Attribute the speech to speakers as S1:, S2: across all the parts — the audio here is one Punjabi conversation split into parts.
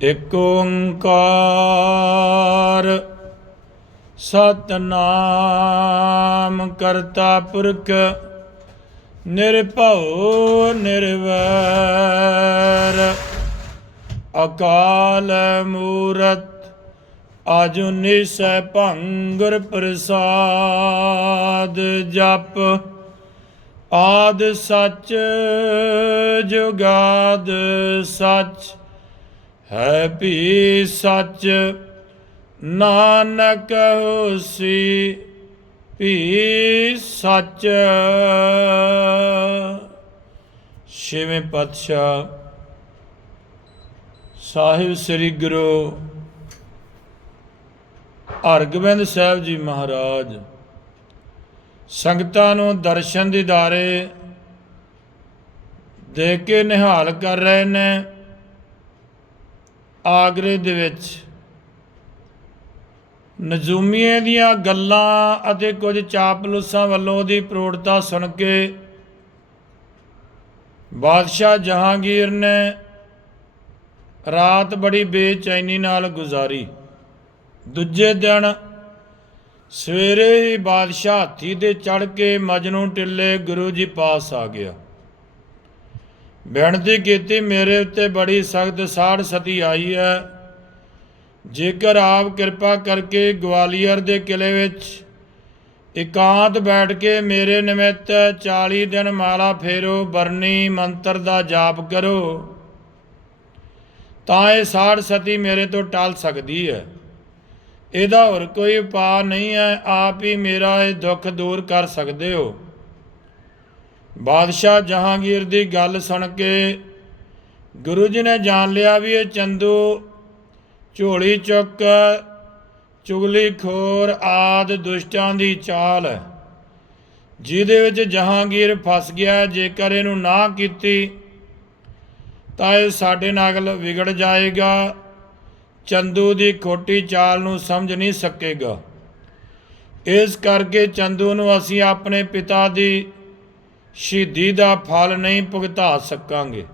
S1: ਇਕ ਓੰਕਾਰ ਸਤਨਾਮ ਕਰਤਾ ਪੁਰਖ ਨਿਰਭਉ ਨਿਰਵੈਰ ਅਕਾਲ ਮੂਰਤ ਅਜੁਨੀ ਸੈ ਭੰਗੁਰ ਪ੍ਰਸਾਦ ਜਪ ਆਦ ਸੱਚ ਜੁਗਾਦ ਸਚ ਹੈ ਭੀ ਸੱਚ, ਨਾਨਕ ਹੋਸੀ ਵੀ ਸੱਚ। ਛੇਵੇਂ ਪਾਤਸ਼ਾਹ ਸਾਹਿਬ ਸ੍ਰੀ ਗੁਰੂ ਹਰਗੋਬਿੰਦ ਸਾਹਿਬ ਜੀ ਮਹਾਰਾਜ, ਸੰਗਤਾਂ ਨੂੰ ਦਰਸ਼ਨ ਦੀਦਾਰੇ ਦੇ ਕੇ ਨਿਹਾਲ ਕਰ ਰਹੇ ਨੇ। ਆਗਰੇ ਦੇ ਵਿੱਚ ਨਜੂਮੀਏ ਦੀਆਂ ਗੱਲਾਂ ਅਤੇ ਕੁਝ ਚਾਪਲੂਸਾਂ ਵੱਲੋਂ ਦੀ ਪ੍ਰੋੜਤਾ ਸੁਣ ਕੇ ਬਾਦਸ਼ਾਹ ਜਹਾਂਗੀਰ ਨੇ ਰਾਤ ਬੜੀ ਬੇਚੈਨੀ ਨਾਲ ਗੁਜ਼ਾਰੀ। ਦੂਜੇ ਦਿਨ ਸਵੇਰੇ ਹੀ ਬਾਦਸ਼ਾਹ ਹਾਥੀ ਤੇ ਚੜ ਕੇ ਮਜਨੂੰ ਟਿੱਲੇ ਗੁਰੂ ਜੀ ਪਾਸ ਆ ਗਿਆ। ਬੇਨਤੀ ਕੀਤੀ, ਮੇਰੇ ਉੱਤੇ ਬੜੀ ਸਖਤ ਸਾੜ ਸਤੀ ਆਈ ਹੈ। ਜੇਕਰ ਆਪ ਕਿਰਪਾ ਕਰਕੇ ਗਵਾਲੀਅਰ ਦੇ ਕਿਲੇ ਵਿੱਚ ਇਕਾਂਤ ਬੈਠ ਕੇ ਮੇਰੇ ਨਿਮਿਤ 40 ਦਿਨ ਮਾਲਾ ਫੇਰੋ ਬਰਨੀ ਮੰਤਰ ਦਾ ਜਾਪ ਕਰੋ, ਤਾਂ ਇਹ ਸਾੜ ਸਤੀ ਮੇਰੇ ਤੋਂ ਟਲ ਸਕਦੀ ਹੈ। ਇਹਦਾ ਹੋਰ ਕੋਈ ਉਪਾਅ ਨਹੀਂ ਹੈ, ਆਪ ਹੀ ਮੇਰਾ ਇਹ ਦੁੱਖ ਦੂਰ ਕਰ ਸਕਦੇ ਹੋ। ਬਾਦਸ਼ਾਹ ਜਹਾਂਗੀਰ ਦੀ ਗੱਲ ਸੁਣ ਕੇ ਗੁਰੂ ਜੀ ਨੇ ਜਾਣ ਲਿਆ ਵੀ ਇਹ ਚੰਦੂ, ਝੋਲੀ ਚੁੱਕ, ਚੁਗਲੀ ਖੋਰ ਆਦ ਦੁਸ਼ਟਾਂ ਦੀ ਚਾਲ। ਹੈ ਜਿਹਦੇ ਵਿੱਚ ਜਹਾਂਗੀਰ ਫਸ ਗਿਆ, ਜੇਕਰ ਇਹਨੂੰ ਨਾ ਕੀਤੀ, ਤਾਂ ਇਹ ਸਾਡੇ ਨਾਲ ਵਿਗੜ ਜਾਏਗਾ। ਚੰਦੂ ਦੀ ਖੋਟੀ ਚਾਲ ਨੂੰ ਸਮਝ ਨਹੀਂ ਸਕੇਗਾ। ਇਸ ਕਰਕੇ ਚੰਦੂ ਨੂੰ ਅਸੀਂ ਆਪਣੇ ਪਿਤਾ ਦੀ ਸ਼ਹੀਦੀ ਦਾ ਫਲ ਨਹੀਂ ਭੁਗਤਾ ਸਕਾਂਗੇ।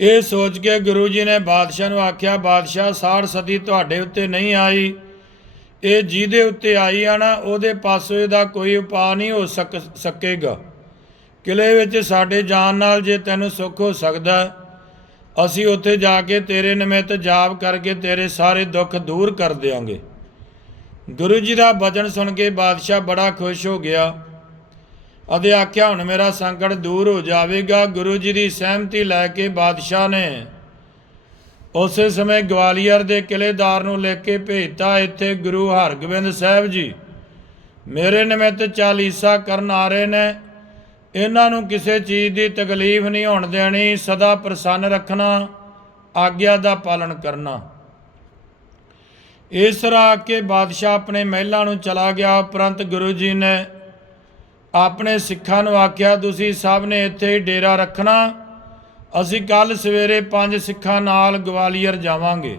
S1: ਇਹ ਸੋਚ ਕੇ ਗੁਰੂ ਜੀ ਨੇ ਬਾਦਸ਼ਾਹ ਨੂੰ ਆਖਿਆ, ਬਾਦਸ਼ਾਹ, ਸਾੜ ਸਦੀ ਤੁਹਾਡੇ ਉੱਤੇ ਨਹੀਂ ਆਈ। ਇਹ ਜਿਹਦੇ ਉੱਤੇ ਆਈ ਆ ਨਾ, ਉਹਦੇ ਪਾਸੋਂ ਇਹਦਾ ਕੋਈ ਉਪਾਅ ਨਹੀਂ ਹੋ ਸਕੇਗਾ। ਕਿਲੇ ਵਿੱਚ ਸਾਡੇ ਜਾਣ ਨਾਲ ਜੇ ਤੈਨੂੰ ਸੁੱਖ ਹੋ ਸਕਦਾ, ਅਸੀਂ ਉੱਥੇ ਜਾ ਕੇ ਤੇਰੇ ਨਿਮਿਤ ਜਾਪ ਕਰਕੇ ਤੇਰੇ ਸਾਰੇ ਦੁੱਖ ਦੂਰ ਕਰ ਦਿਆਂਗੇ। ਗੁਰੂ ਜੀ ਦਾ ਬਚਨ ਸੁਣ ਕੇ ਬਾਦਸ਼ਾਹ ਬੜਾ ਖੁਸ਼ ਹੋ ਗਿਆ। ਅਤੇ ਆਖਿਆ, ਹੁਣ ਮੇਰਾ ਸੰਕਟ ਦੂਰ ਹੋ ਜਾਵੇਗਾ। ਗੁਰੂ ਜੀ ਦੀ ਸਹਿਮਤੀ ਲੈ ਕੇ ਬਾਦਸ਼ਾਹ ਨੇ ਉਸੇ ਸਮੇਂ ਗਵਾਲੀਅਰ ਦੇ ਕਿਲੇਦਾਰ ਨੂੰ ਲੈ ਕੇ ਭੇਜਤਾ, ਇੱਥੇ ਗੁਰੂ ਹਰਗੋਬਿੰਦ ਸਾਹਿਬ ਜੀ, ਮੇਰੇ ਨਿਮਿਤ ਚਾਲੀਸਾ ਕਰਨ ਆ ਰਹੇ ਨੇ। ਇਹਨਾਂ ਨੂੰ ਕਿਸੇ ਚੀਜ਼ ਦੀ ਤਕਲੀਫ ਨਹੀਂ ਹੋਣ ਦੇਣੀ। ਸਦਾ ਪ੍ਰਸੰਨ ਰੱਖਣਾ, ਆਗਿਆ ਦਾ ਪਾਲਣ ਕਰਨਾ। ਇਸ ਤਰ੍ਹਾਂ ਕੇ ਬਾਦਸ਼ਾਹ ਆਪਣੇ ਮਹਿਲਾਂ ਨੂੰ ਚਲਾ ਗਿਆ। ਉਪਰੰਤ ਗੁਰੂ ਜੀ ਨੇ ਆਪਣੇ ਸਿੱਖਾਂ ਨੂੰ ਆਖਿਆ, ਤੁਸੀਂ ਸਭ ਨੇ ਇੱਥੇ ਹੀ ਡੇਰਾ ਰੱਖਣਾ। ਅਸੀਂ ਕੱਲ ਸਵੇਰੇ ਪੰਜ ਸਿੱਖਾਂ ਨਾਲ ਗਵਾਲੀਅਰ ਜਾਵਾਂਗੇ।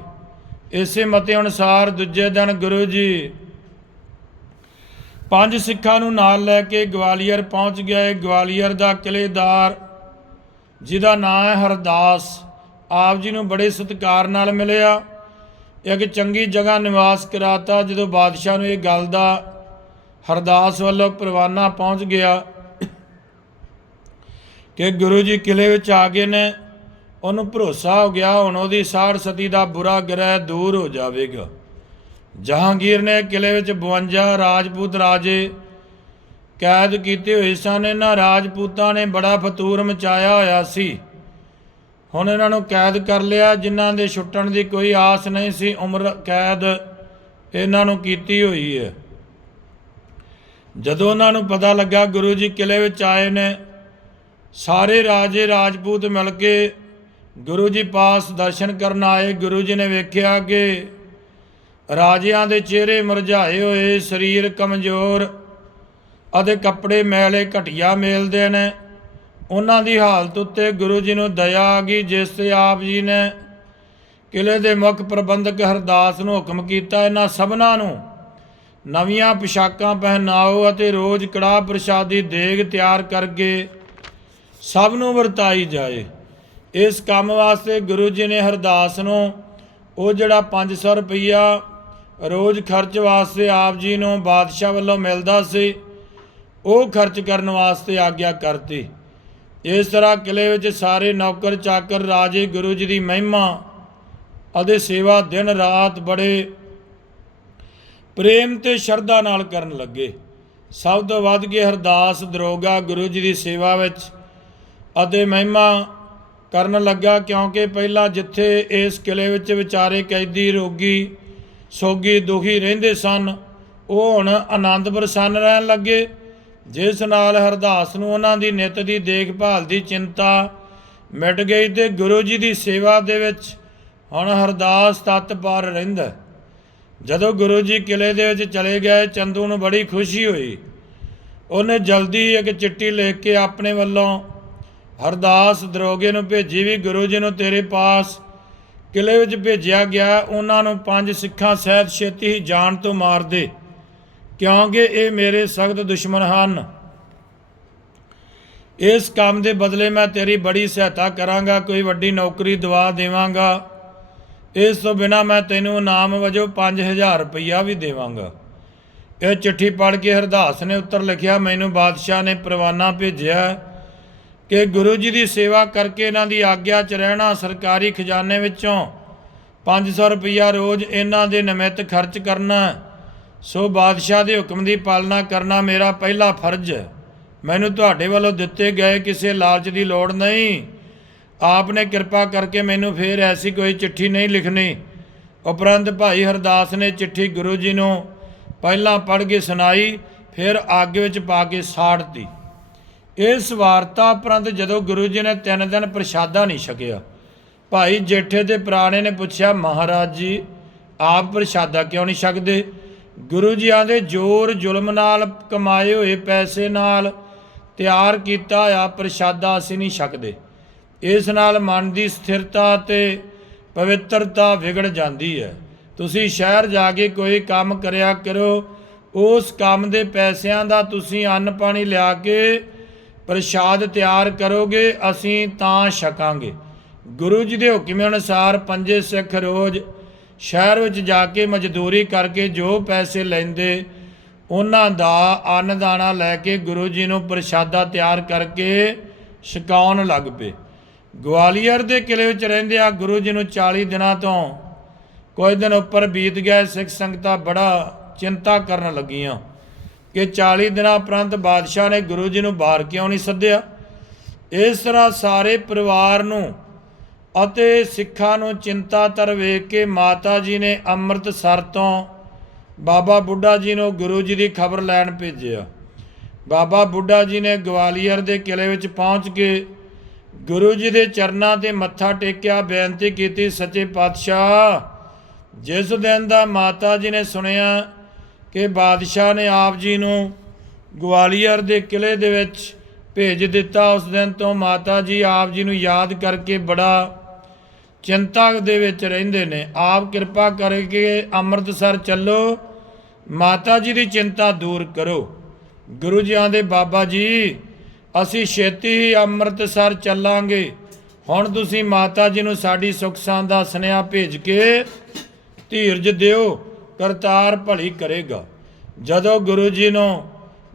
S1: ਇਸੇ ਮਤੇ ਅਨੁਸਾਰ ਦੂਜੇ ਦਿਨ ਗੁਰੂ ਜੀ ਪੰਜ ਸਿੱਖਾਂ ਨੂੰ ਨਾਲ ਲੈ ਕੇ ਗਵਾਲੀਅਰ ਪਹੁੰਚ ਗਏ। ਗਵਾਲੀਅਰ ਦਾ ਕਿਲੇਦਾਰ ਜਿਹਦਾ ਨਾਮ ਹੈ ਹਰਦਾਸ, ਆਪ ਜੀ ਨੂੰ ਬੜੇ ਸਤਿਕਾਰ ਨਾਲ ਮਿਲਿਆ। ਇੱਕ ਚੰਗੀ ਜਗ੍ਹਾ ਨਿਵਾਸ ਕਰਾਤਾ। ਜਦੋਂ ਬਾਦਸ਼ਾਹ ਨੂੰ ਇਹ ਗੱਲ ਦਾ ਹਰਦਾਸ ਵੱਲੋਂ ਪਰਵਾਨਾ ਪਹੁੰਚ ਗਿਆ ਕਿ ਗੁਰੂ ਜੀ ਕਿਲੇ ਵਿੱਚ ਆ ਗਏ ਨੇ, ਉਹਨੂੰ ਭਰੋਸਾ ਹੋ ਗਿਆ, ਹੁਣ ਉਹਦੀ ਸਾੜ ਸਤੀ ਦਾ ਬੁਰਾ ਗ੍ਰਹਿ ਦੂਰ ਹੋ ਜਾਵੇਗਾ। ਜਹਾਂਗੀਰ ਨੇ ਕਿਲੇ ਵਿੱਚ 52 ਰਾਜਪੂਤ ਰਾਜੇ ਕੈਦ ਕੀਤੇ ਹੋਏ ਸਨ। ਇਹਨਾਂ ਰਾਜਪੂਤਾਂ ਨੇ ਬੜਾ ਫਤੂਰ ਮਚਾਇਆ ਹੋਇਆ ਸੀ। ਹੁਣ ਇਹਨਾਂ ਨੂੰ ਕੈਦ ਕਰ ਲਿਆ, ਜਿਨ੍ਹਾਂ ਦੇ ਛੁੱਟਣ ਦੀ ਕੋਈ ਆਸ ਨਹੀਂ ਸੀ, ਉਮਰ ਕੈਦ ਇਹਨਾਂ ਨੂੰ ਕੀਤੀ ਹੋਈ ਹੈ। ਜਦੋਂ ਉਹਨਾਂ ਨੂੰ ਪਤਾ ਲੱਗਾ ਗੁਰੂ ਜੀ ਕਿਲੇ ਵਿੱਚ ਆਏ ਨੇ, ਸਾਰੇ ਰਾਜੇ ਰਾਜਪੂਤ ਮਿਲ ਕੇ ਗੁਰੂ ਜੀ ਪਾਸ ਦਰਸ਼ਨ ਕਰਨ ਆਏ। ਗੁਰੂ ਜੀ ਨੇ ਵੇਖਿਆ ਕਿ ਰਾਜਿਆਂ ਦੇ ਚਿਹਰੇ ਮੁਰਝਾਏ ਹੋਏ, ਸਰੀਰ ਕਮਜ਼ੋਰ ਅਤੇ ਕੱਪੜੇ ਮੈਲੇ ਘਟੀਆ ਮੇਲਦੇ ਨੇ। ਉਹਨਾਂ ਦੀ ਹਾਲਤ ਉੱਤੇ ਗੁਰੂ ਜੀ ਨੂੰ ਦਇਆ ਆ ਗਈ, ਜਿਸ ਤੇ ਆਪ ਜੀ ਨੇ ਕਿਲੇ ਦੇ ਮੁੱਖ ਪ੍ਰਬੰਧਕ ਹਰਦਾਸ ਨੂੰ ਹੁਕਮ ਕੀਤਾ। ਇਹਨਾਂ ਸਭਨਾਂ ਨੂੰ ਨਵੀਆਂ ਪੁਸ਼ਾਕਾਂ ਪਹਿਨਾਓ ਅਤੇ ਰੋਜ਼ ਕੜਾਹ ਪ੍ਰਸ਼ਾਦੀ ਦੇਗ ਤਿਆਰ ਕਰਕੇ ਸਭ ਨੂੰ ਵਰਤਾਈ ਜਾਏ। ਇਸ ਕੰਮ ਵਾਸਤੇ ਗੁਰੂ ਜੀ ਨੇ ਹਰਦਾਸ ਨੂੰ ਉਹ ਜਿਹੜਾ 500 ਰੁਪਈਆ ਰੋਜ਼ ਖਰਚ ਵਾਸਤੇ ਆਪ ਜੀ ਨੂੰ ਬਾਦਸ਼ਾਹ ਵੱਲੋਂ ਮਿਲਦਾ ਸੀ, ਉਹ ਖਰਚ ਕਰਨ ਵਾਸਤੇ ਆਗਿਆ ਕਰਤੀ। ਇਸ ਤਰ੍ਹਾਂ ਕਿਲੇ ਵਿੱਚ ਸਾਰੇ ਨੌਕਰ ਚਾਕਰ ਰਾਜੇ ਗੁਰੂ ਜੀ ਦੀ ਮਹਿਮਾ ਅਤੇ ਸੇਵਾ ਦਿਨ ਰਾਤ ਬੜੇ ਪ੍ਰੇਮ ਤੇ ਸ਼ਰਧਾ ਨਾਲ ਕਰਨ ਲੱਗੇ। ਸਭ ਤੋਂ ਵੱਧ ਕੇ ਹਰਦਾਸ ਦਰੋਗਾ ਗੁਰੂ ਜੀ ਦੀ ਸੇਵਾ ਵਿੱਚ ਅਤੇ ਮਹਿਮਾ ਕਰਨ ਲੱਗਾ ਕਿਉਂਕਿ ਪਹਿਲਾਂ ਜਿੱਥੇ ਇਸ ਕਿਲੇ ਵਿੱਚ ਵਿਚਾਰੇ ਕੈਦੀ, ਰੋਗੀ, ਸੋਗੀ, ਦੁਖੀ ਰਹਿੰਦੇ ਸਨ, ਉਹ ਹੁਣ ਆਨੰਦ ਪ੍ਰਸੰਨ ਰਹਿਣ ਲੱਗੇ। ਜਿਸ ਨਾਲ ਹਰਦਾਸ ਨੂੰ ਉਹਨਾਂ ਦੀ ਨਿਤ ਦੀ ਦੇਖਭਾਲ ਦੀ ਚਿੰਤਾ ਮਿਟ ਗਈ ਤੇ ਗੁਰੂ ਜੀ ਦੀ ਸੇਵਾ ਦੇ ਵਿੱਚ ਹੁਣ ਹਰਦਾਸ ਤਤ ਪਰ ਰਹਿੰਦਾ। ਜਦੋਂ ਗੁਰੂ ਜੀ ਕਿਲੇ ਦੇ ਵਿੱਚ ਚਲੇ ਗਏ, ਚੰਦੂ ਨੂੰ ਬੜੀ ਖੁਸ਼ੀ ਹੋਈ। ਉਹਨੇ ਜਲਦੀ ਇੱਕ ਚਿੱਠੀ ਲਿਖ ਕੇ ਆਪਣੇ ਵੱਲੋਂ ਹਰਦਾਸ ਦਰੋਗੇ ਨੂੰ ਭੇਜੀ ਵੀ ਗੁਰੂ ਜੀ ਨੂੰ ਤੇਰੇ ਪਾਸ ਕਿਲੇ ਵਿੱਚ ਭੇਜਿਆ ਗਿਆ, ਉਹਨਾਂ ਨੂੰ ਪੰਜ ਸਿੱਖਾਂ ਸਹਿਤ ਛੇਤੀ ਹੀ ਜਾਣ ਤੋਂ ਮਾਰ ਦੇ। ਕਿਉਂਕਿ ਇਹ ਮੇਰੇ ਸਖਤ ਦੁਸ਼ਮਣ ਹਨ। ਇਸ ਕੰਮ ਦੇ ਬਦਲੇ ਮੈਂ ਤੇਰੀ ਬੜੀ ਸਹਾਇਤਾ ਕਰਾਂਗਾ, ਕੋਈ ਵੱਡੀ ਨੌਕਰੀ ਦਵਾ ਦੇਵਾਂਗਾ। ਇਸ ਤੋਂ ਬਿਨਾ ਮੈਂ ਤੈਨੂੰ ਇਨਾਮ ਵਜੋਂ 5000 ਰੁਪਈਆ ਵੀ ਦੇਵਾਂਗਾ। ਇਹ ਚਿੱਠੀ ਪੜ੍ਹ ਕੇ ਹਰਦਾਸ ਨੇ ਉੱਤਰ ਲਿਖਿਆ, ਮੈਨੂੰ ਬਾਦਸ਼ਾਹ ਨੇ ਪ੍ਰਵਾਨਾ ਭੇਜਿਆ ਕਿ ਗੁਰੂ ਜੀ ਦੀ ਸੇਵਾ ਕਰਕੇ ਇਹਨਾਂ ਦੀ ਆਗਿਆ 'ਚ ਰਹਿਣਾ ਸਰਕਾਰੀ ਖਜ਼ਾਨੇ ਵਿੱਚੋਂ 500 ਰੁਪਈਆ ਰੋਜ਼ ਇਹਨਾਂ ਦੇ ਨਿਮਿਤ ਖਰਚ ਕਰਨਾ ਸੋ ਬਾਦਸ਼ਾਹ ਦੇ ਹੁਕਮ ਦੀ ਪਾਲਣਾ ਕਰਨਾ ਮੇਰਾ ਪਹਿਲਾ ਫਰਜ਼ ਹੈ। ਮੈਨੂੰ ਤੁਹਾਡੇ ਵੱਲੋਂ ਦਿੱਤੇ ਗਏ ਕਿਸੇ ਲਾਲਚ ਦੀ ਲੋੜ ਨਹੀਂ। ਆਪ ਨੇ ਕਿਰਪਾ ਕਰਕੇ ਮੈਨੂੰ ਫੇਰ ਐਸੀ ਕੋਈ ਚਿੱਠੀ ਨਹੀਂ ਲਿਖਣੀ। ਉਪਰੰਤ ਭਾਈ ਹਰਦਾਸ ਨੇ ਚਿੱਠੀ ਗੁਰੂ ਜੀ ਨੂੰ ਪਹਿਲਾਂ ਪੜ੍ਹ ਕੇ ਸੁਣਾਈ, ਫਿਰ ਅੱਗ ਵਿੱਚ ਪਾ ਕੇ ਸਾੜਤੀ ਇਸ ਵਾਰਤਾ ਉਪਰੰਤ ਜਦੋਂ ਗੁਰੂ ਜੀ ਨੇ ਤਿੰਨ ਦਿਨ ਪ੍ਰਸ਼ਾਦਾ ਨਹੀਂ ਛਕਿਆ, ਭਾਈ ਜੇਠੇ ਦੇ ਪ੍ਰਾਣੇ ਨੇ ਪੁੱਛਿਆ, ਮਹਾਰਾਜ ਜੀ, ਆਪ ਪ੍ਰਸ਼ਾਦਾ ਕਿਉਂ ਨਹੀਂ ਛਕਦੇ? ਗੁਰੂ ਜੀ ਆਂਦੇ ਜ਼ੋਰ ਜ਼ੁਲਮ ਨਾਲ ਕਮਾਏ ਹੋਏ ਪੈਸੇ ਨਾਲ ਤਿਆਰ ਕੀਤਾ ਹੋਇਆ ਪ੍ਰਸ਼ਾਦਾ ਅਸੀਂ ਨਹੀਂ ਛਕਦੇ। ਇਸ ਨਾਲ ਮਨ ਦੀ ਸਥਿਰਤਾ ਤੇ ਪਵਿੱਤਰਤਾ ਵਿਗੜ ਜਾਂਦੀ ਹੈ। ਤੁਸੀਂ ਸ਼ਹਿਰ ਜਾ ਕੇ ਕੋਈ ਕੰਮ ਕਰਿਆ ਕਰੋ। ਉਸ ਕੰਮ ਦੇ ਪੈਸਿਆਂ ਦਾ ਤੁਸੀਂ ਅੰਨ ਪਾਣੀ ਲਿਆ ਕੇ ਪ੍ਰਸ਼ਾਦ ਤਿਆਰ ਕਰੋਗੇ, ਅਸੀਂ ਤਾਂ ਛਕਾਂਗੇ। ਗੁਰੂ ਜੀ ਦੇ ਹੁਕਮ ਅਨੁਸਾਰ ਪੰਜੇ ਸਿੱਖ ਰੋਜ਼ ਸ਼ਹਿਰ ਵਿੱਚ ਜਾ ਕੇ ਮਜ਼ਦੂਰੀ ਕਰਕੇ ਜੋ ਪੈਸੇ ਲੈਂਦੇ, ਉਹਨਾਂ ਦਾ ਅੰਨ ਦਾਣਾ ਲੈ ਕੇ ਗੁਰੂ ਜੀ ਨੂੰ ਪ੍ਰਸ਼ਾਦਾ ਤਿਆਰ ਕਰਕੇ ਛਕਾਉਣ ਲੱਗ ਪਏ। ਗਵਾਲੀਅਰ ਦੇ ਕਿਲੇ ਵਿੱਚ ਰਹਿੰਦੇ ਆ ਗੁਰੂ ਜੀ ਨੂੰ 40 ਦਿਨਾਂ ਤੋਂ ਕੁਝ ਦਿਨ ਉੱਪਰ ਬੀਤ ਗਏ ਸਿੱਖ ਸੰਗਤਾਂ ਬੜਾ ਚਿੰਤਾ ਕਰਨ ਲੱਗੀਆਂ ਕਿ 40 ਦਿਨਾਂ ਉਪਰੰਤ ਬਾਦਸ਼ਾਹ ਨੇ ਗੁਰੂ ਜੀ ਨੂੰ ਬਾਹਰ ਕਿਉਂ ਨਹੀਂ ਸੱਦਿਆ? ਇਸ ਤਰ੍ਹਾਂ ਸਾਰੇ ਪਰਿਵਾਰ ਨੂੰ ਅਤੇ ਸਿੱਖਾਂ ਨੂੰ ਚਿੰਤਾ ਚਿੰਤਾਤਰ ਵੇਖ ਕੇ ਮਾਤਾ ਜੀ ਨੇ ਅੰਮ੍ਰਿਤਸਰ ਤੋਂ ਬਾਬਾ ਬੁੱਢਾ ਜੀ ਨੂੰ ਗੁਰੂ ਜੀ ਦੀ ਖਬਰ ਲੈਣ ਭੇਜਿਆ। ਬਾਬਾ ਬੁੱਢਾ ਜੀ ਨੇ ਗਵਾਲੀਅਰ ਦੇ ਕਿਲੇ ਵਿੱਚ ਪਹੁੰਚ ਕੇ ਗੁਰੂ ਜੀ ਦੇ ਚਰਨਾਂ ਤੇ ਮੱਥਾ ਟੇਕਿਆ, ਬੇਨਤੀ ਕੀਤੀ ਸੱਚੇ ਪਾਤਸ਼ਾਹ। ਜਿਸ ਦਿਨ ਦਾ ਮਾਤਾ ਜੀ ਨੇ ਸੁਣਿਆ ਕਿ ਬਾਦਸ਼ਾਹ ਨੇ ਆਪ ਜੀ ਨੂੰ ਗਵਾਲੀਅਰ ਦੇ ਕਿਲੇ ਦੇ ਵਿੱਚ ਭੇਜ ਦਿੱਤਾ, ਉਸ ਦਿਨ ਤੋਂ ਮਾਤਾ ਜੀ ਆਪ ਜੀ ਨੂੰ ਯਾਦ ਕਰਕੇ ਬੜਾ ਚਿੰਤਾ ਦੇ ਵਿੱਚ ਰਹਿੰਦੇ ਨੇ। ਆਪ ਕਿਰਪਾ ਕਰਕੇ ਅੰਮ੍ਰਿਤਸਰ ਚੱਲੋ, ਮਾਤਾ ਜੀ ਦੀ ਚਿੰਤਾ ਦੂਰ ਕਰੋ। ਗੁਰੂ ਜੀਆਂ ਦੇ ਬਾਬਾ ਜੀ ਅਸੀਂ ਛੇਤੀ ਹੀ ਅੰਮ੍ਰਿਤਸਰ ਚੱਲਾਂਗੇ। ਹੁਣ ਤੁਸੀਂ ਮਾਤਾ ਜੀ ਨੂੰ ਸਾਡੀ ਸੁੱਖ ਸਾਂਦ ਦਾ ਸੁਨੇਹਾ ਭੇਜ ਕੇ ਧੀਰਜ ਦਿਓ, ਕਰਤਾਰ ਭਲੀ ਕਰੇਗਾ। ਜਦੋਂ ਗੁਰੂ ਜੀ ਨੂੰ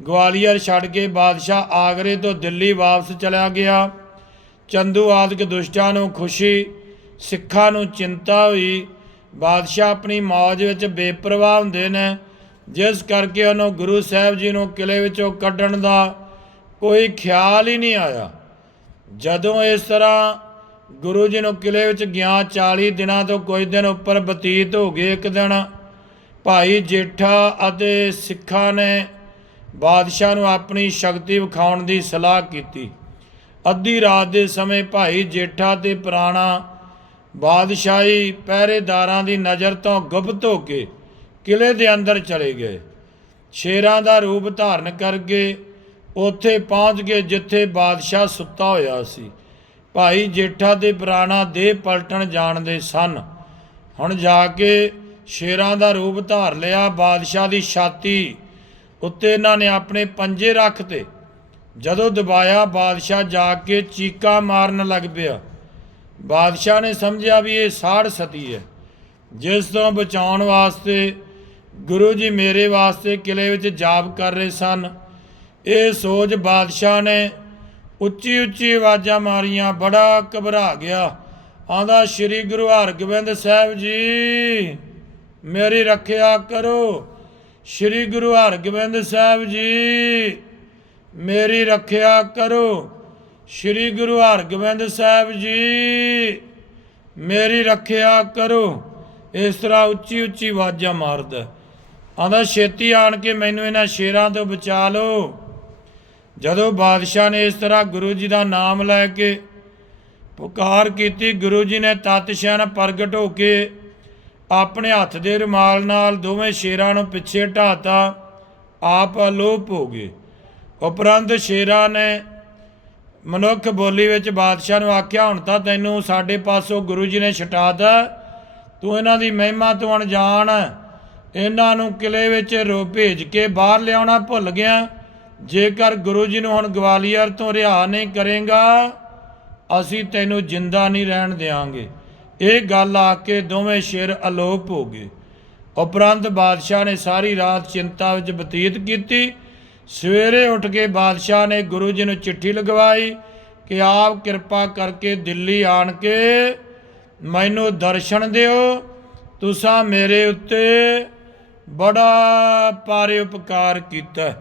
S1: ਗਵਾਲੀਅਰ ਛੱਡ ਕੇ ਬਾਦਸ਼ਾਹ ਆਗਰੇ ਤੋਂ ਦਿੱਲੀ ਵਾਪਸ ਚਲਾ ਗਿਆ, ਚੰਦੂ ਆਦਿਕ ਦੁਸ਼ਟਾਂ ਨੂੰ ਖੁਸ਼ੀ, ਸਿੱਖਾਂ ਨੂੰ ਚਿੰਤਾ ਹੋਈ, ਬਾਦਸ਼ਾਹ ਆਪਣੀ ਮੌਜ ਵਿੱਚ ਬੇਪਰਵਾਹ ਹੁੰਦੇ ਨੇ, ਜਿਸ ਕਰਕੇ ਉਹਨੂੰ ਗੁਰੂ ਸਾਹਿਬ ਜੀ ਨੂੰ ਕਿਲੇ ਵਿੱਚੋਂ ਕੱਢਣ ਦਾ ਕੋਈ ਖਿਆਲ ਹੀ ਨਹੀਂ ਆਇਆ। ਜਦੋਂ ਇਸ ਤਰ੍ਹਾਂ ਗੁਰੂ ਜੀ ਨੂੰ ਕਿਲੇ ਵਿੱਚ ਗਿਆ 40 ਦਿਨਾਂ ਤੋਂ ਕੁਝ ਦਿਨ ਉੱਪਰ ਬਤੀਤ ਹੋ ਗਏ ਇੱਕ ਦਿਨ, ਭਾਈ ਜੇਠਾ ਅਤੇ ਸਿੱਖਾਂ ਨੇ ਬਾਦਸ਼ਾਹ ਨੂੰ ਆਪਣੀ ਸ਼ਕਤੀ ਵਿਖਾਉਣ ਦੀ ਸਲਾਹ ਕੀਤੀ। ਅੱਧੀ ਰਾਤ ਦੇ ਸਮੇਂ ਭਾਈ ਜੇਠਾ ਤੇ ਪੁਰਾਣਾ ਬਾਦਸ਼ਾਹੀ ਪਹਿਰੇਦਾਰਾਂ ਦੀ ਨਜ਼ਰ ਤੋਂ ਗੁਪਤ ਹੋ ਕੇ ਕਿਲੇ ਦੇ ਅੰਦਰ ਚਲੇ ਗਏ। ਸ਼ੇਰਾਂ ਦਾ ਰੂਪ ਧਾਰਨ ਕਰਕੇ ਉੱਥੇ ਪਹੁੰਚ ਗਏ ਜਿੱਥੇ ਬਾਦਸ਼ਾਹ ਸੁੱਤਾ ਹੋਇਆ ਸੀ। ਭਾਈ ਜੇਠਾ ਤੇ ਪੁਰਾਣਾ ਦੇਹ ਪਲਟਣ ਜਾਣਦੇ ਸਨ। ਹੁਣ ਜਾ ਕੇ ਸ਼ੇਰਾਂ ਦਾ ਰੂਪ ਧਾਰ ਲਿਆ, ਬਾਦਸ਼ਾਹ ਦੀ ਛਾਤੀ ਉੱਤੇ ਇਹਨਾਂ ਨੇ ਆਪਣੇ ਪੰਜੇ ਰੱਖਤੇ ਜਦੋਂ ਦਬਾਇਆ, ਬਾਦਸ਼ਾਹ ਜਾ ਕੇ ਚੀਕਾ ਮਾਰਨ ਲੱਗ ਪਿਆ। ਬਾਦਸ਼ਾਹ ਨੇ ਸਮਝਿਆ ਵੀ ਇਹ ਸਾੜ ਸਤੀ ਹੈ। ਜਿਸ ਤੋਂ ਬਚਾਉਣ ਵਾਸਤੇ ਗੁਰੂ ਜੀ ਮੇਰੇ ਵਾਸਤੇ ਕਿਲੇ ਵਿੱਚ ਜਾਪ ਕਰ ਰਹੇ ਸਨ। ਇਹ ਸੋਚ ਬਾਦਸ਼ਾਹ ਨੇ ਉੱਚੀ ਉੱਚੀ ਆਵਾਜ਼ਾਂ ਮਾਰੀਆਂ, ਬੜਾ ਘਬਰਾ ਗਿਆ। ਆਂਦਾ ਸ੍ਰੀ ਗੁਰੂ ਹਰਗੋਬਿੰਦ ਸਾਹਿਬ ਜੀ, ਮੇਰੀ ਰੱਖਿਆ ਕਰੋ। ਸ੍ਰੀ ਗੁਰੂ ਹਰਗੋਬਿੰਦ ਸਾਹਿਬ ਜੀ, ਮੇਰੀ ਰੱਖਿਆ ਕਰੋ। ਸ੍ਰੀ ਗੁਰੂ ਹਰਗੋਬਿੰਦ ਸਾਹਿਬ ਜੀ, ਮੇਰੀ ਰੱਖਿਆ ਕਰੋ। ਇਸ ਤਰ੍ਹਾਂ ਉੱਚੀ ਉੱਚੀ ਆਵਾਜ਼ਾਂ ਮਾਰਦਾ। ਆਂਦਾ ਛੇਤੀ ਆਣ ਕੇ ਮੈਨੂੰ ਇਹਨਾਂ ਸ਼ੇਰਾਂ ਤੋਂ ਬਚਾ ਲਓ। ਜਦੋਂ ਬਾਦਸ਼ਾਹ ਨੇ ਇਸ ਤਰ੍ਹਾਂ ਗੁਰੂ ਜੀ ਦਾ ਨਾਮ ਲੈ ਕੇ ਪੁਕਾਰ ਕੀਤੀ, ਗੁਰੂ ਜੀ ਨੇ ਤਤ ਸ਼ੈਨ ਪ੍ਰਗਟ ਹੋ ਕੇ ਆਪਣੇ ਹੱਥ ਦੇ ਰੁਮਾਲ ਨਾਲ ਦੋਵੇਂ ਸ਼ੇਰਾਂ ਨੂੰ ਪਿੱਛੇ ਢਾਤਾ ਆਪ ਅਲੋਪ ਹੋ ਗਏ। ਉਪਰੰਤ ਸ਼ੇਰਾਂ ਨੇ ਮਨੁੱਖ ਬੋਲੀ ਵਿੱਚ ਬਾਦਸ਼ਾਹ ਨੂੰ ਆਖਿਆ, ਹੁਣ ਤਾਂ ਤੈਨੂੰ ਸਾਡੇ ਪਾਸੋਂ ਗੁਰੂ ਜੀ ਨੇ ਛਟਾਤਾ, ਤੂੰ ਇਹਨਾਂ ਦੀ ਮਹਿਮਾ ਤੋਂ ਅਣਜਾਣ ਇਹਨਾਂ ਨੂੰ ਕਿਲੇ ਵਿੱਚ ਰੋ ਭੇਜ ਕੇ ਬਾਹਰ ਲਿਆਉਣਾ ਭੁੱਲ ਗਿਆ। ਜੇਕਰ ਗੁਰੂ ਜੀ ਨੂੰ ਹੁਣ ਗਵਾਲੀਅਰ ਤੋਂ ਰਿਹਾ ਨਹੀਂ ਕਰੇਗਾ, ਅਸੀਂ ਤੈਨੂੰ ਜਿੰਦਾ ਨਹੀਂ ਰਹਿਣ ਦੇਵਾਂਗੇ ਇਹ ਗੱਲ ਆ ਕੇ ਦੋਵੇਂ ਸ਼ੇਰ ਅਲੋਪ ਹੋ ਗਏ। ਉਪਰੰਤ ਬਾਦਸ਼ਾਹ ਨੇ ਸਾਰੀ ਰਾਤ ਚਿੰਤਾ ਵਿੱਚ ਬਤੀਤ ਕੀਤੀ। ਸਵੇਰੇ ਉੱਠ ਕੇ ਬਾਦਸ਼ਾਹ ਨੇ ਗੁਰੂ ਜੀ ਨੂੰ ਚਿੱਠੀ ਲਗਵਾਈ ਕਿ ਆਪ ਕਿਰਪਾ ਕਰਕੇ ਦਿੱਲੀ ਆਣ ਕੇ ਮੈਨੂੰ ਦਰਸ਼ਨ ਦਿਓ। ਤੁਸੀਂ ਮੇਰੇ ਉੱਤੇ ਬੜਾ ਪਾਰੇ ਉਪਕਾਰ ਕੀਤਾ।